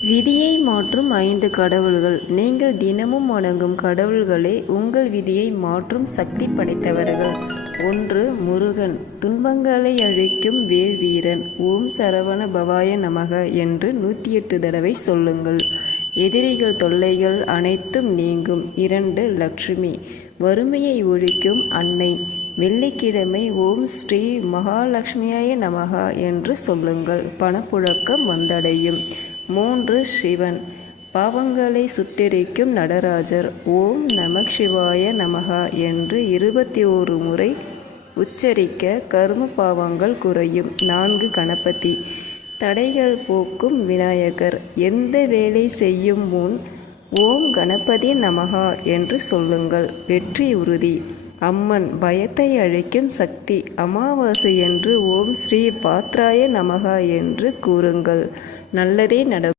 விதியை மாற்றும் ஐந்து கடவுள்கள். நீங்கள் தினமும் வணங்கும் கடவுள்களே உங்கள் விதியை மாற்றும் சக்தி படைத்தவர்கள். ஒன்று முருகன். துன்பங்களை அழிக்கும் வேல் வீரன். ஓம் சரவண பவாய நமக என்று நூற்றி எட்டு தடவை சொல்லுங்கள். எதிரிகள் தொல்லைகள் அனைத்தும் நீங்கும். இரண்டு லக்ஷ்மி வறுமையை ஒழிக்கும் அன்னை. வெள்ளிக்கிழமை ஓம் ஸ்ரீ மகாலட்சுமியாய நமகா என்று சொல்லுங்கள். பணப்புழக்கம் வந்தடையும். மூன்று சிவன். பாவங்களை சுட்டெரிக்கும் நடராஜர். ஓம் நமக் சிவாய நமகா என்று இருபத்தி ஓரு முறை உச்சரிக்க கர்ம பாவங்கள் குறையும். நான்கு கணபதி. தடைகள் போக்கும் விநாயகர். எந்த வேலை செய்யும் முன் ஓம் கணபதி நமகா என்று சொல்லுங்கள். வெற்றி உறுதி. அம்மன் பயத்தை அழிக்கும் சக்தி அமாவாசை என்று ஓம் ஸ்ரீ பாத்ராய நமகா என்று கூறுங்கள். நல்லதே நடக்கும்.